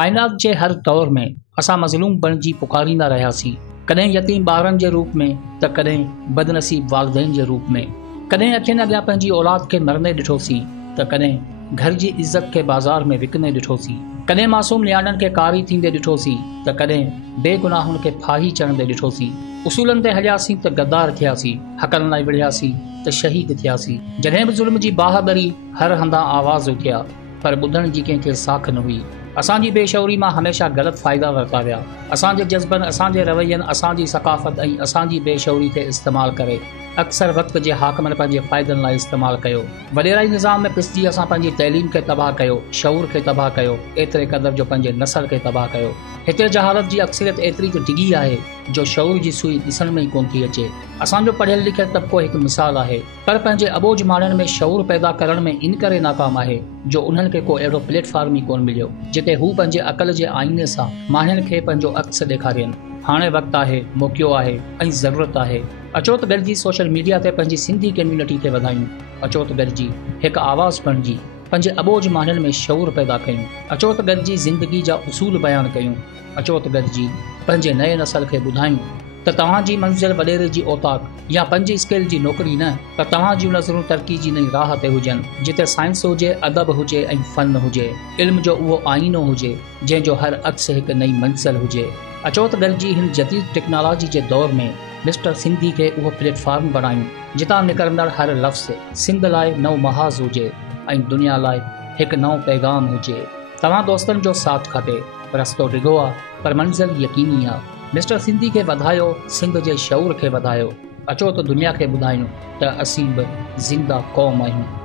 कायनात जे हर दौर में असां मज़लूम बणिजी पुकारींदा रहियासीं, कॾहिं यतीम ॿारनि जे रूप में त कॾहिं बदनसीब वालिदैन जे रूप में। कॾहिं अखियुनि अॻियां पंहिंजी औलाद खे मरंदे ॾिठोसीं त कॾहिं घर जी इज़त खे बाज़ार में विकिणे ॾिठोसीं। कॾहिं मासूम नियाणियुनि खे कारी थींदे ॾिठोसीं त कॾहिं बेगुनाहुनि खे फाही चढ़ंदे ॾिठोसीं। उसूलनि ते हलियासीं त गद्दार थियासीं, हक़नि लाइ विढ़ियासीं त शहीद थियासीं। जॾहिं बि ज़ुल्म जी बाहि ॿरी हर हंधा आवाज़ उथिया, पर ॿुधण जी कंहिंखे साख न हुई। असांजी बेशौरी मां हमेशह ग़लति फ़ाइदा वरिता विया। असांजे जज़्बनि, असांजे रवैयनि, असांजी सक़ाफ़त ऐं असांजी बेशौरी खे इस्तेमालु करे अक्सर वक़्त जे हाकमनि पंहिंजे फ़ाइदनि लाइ इस्तेमालु कयो। वॾेराई निज़ाम में पिसजी असां पंहिंजी तइलीम खे तबाह कयो, शऊर खे तबाह कयो, एतिरे क़दर जो पंहिंजे नसल खे तबाह कयो। हिते जहालत जी अक्सरियत एतिरी त डिघी आहे जो शऊर जी सुई ॾिसण में ई कोन थी अचे। असांजो पढ़ियल लिखियल तबिको हिकु मिसाल आहे, पर पंहिंजे अबोज माण्हुनि में शऊर पैदा करण में इन करे नाकाम आहे जो उन्हनि खे को अहिड़ो प्लेटफॉर्म ई कोन मिलियो जिते हू पंहिंजे अक़ल जे आईने सां माण्हुनि खे पंहिंजो अक्स ॾेखारियनि। हाणे वक़्तु आहे, मौक़ियो आहे ऐं ज़रूरत आहे। अचो त गॾिजी सोशल मीडिया ते पंहिंजी सिंधी कम्यूनिटी खे वधायूं। अचो त गॾिजी हिकु आवाज़ बणिजी पंहिंजे अबोज माण्हुनि में शऊर पैदा कयूं। अचो त गॾिजी ज़िंदगी जा उसूल बयानु कयूं। अचो त गॾिजी पंहिंजे नए नसल खे ॿुधायूं त तव्हांजी मंज़िल वॾेरे जी औताक या पंहिंजी स्किल जी नौकरी न, त तव्हां जूं नज़रूं तरक़ी जी नई राह ते हुजनि, जिते साइंस हुजे, अदब हुजे ऐं फ़न हुजे, इल्म जो उहो आईनो हुजे जंहिंजो हर अक्स हिकु नई मंज़िल हुजे। अचो त गॾिजी हिन जदीद टेक्नोलॉजी जे दौर में मिस्टर सिंधी खे उहो प्लेटफॉर्म बणायूं जितां निकिरंदड़ हर लफ़्ज़ सिंध लाइ नओं महाज़ हुजे ऐं दुनिया लाइ हिकु नओं पैगाम हुजे। तव्हां दोस्तनि जो साथ खपे, रस्तो डिघो आहे पर मंज़िल यकीनी आहे। मिस्टर सिंधी खे वधायो, सिंध जे शऊर खे वधायो। अचो त दुनिया खे ॿुधायूं त असीं बि ज़िंदा क़ौम आहियूं।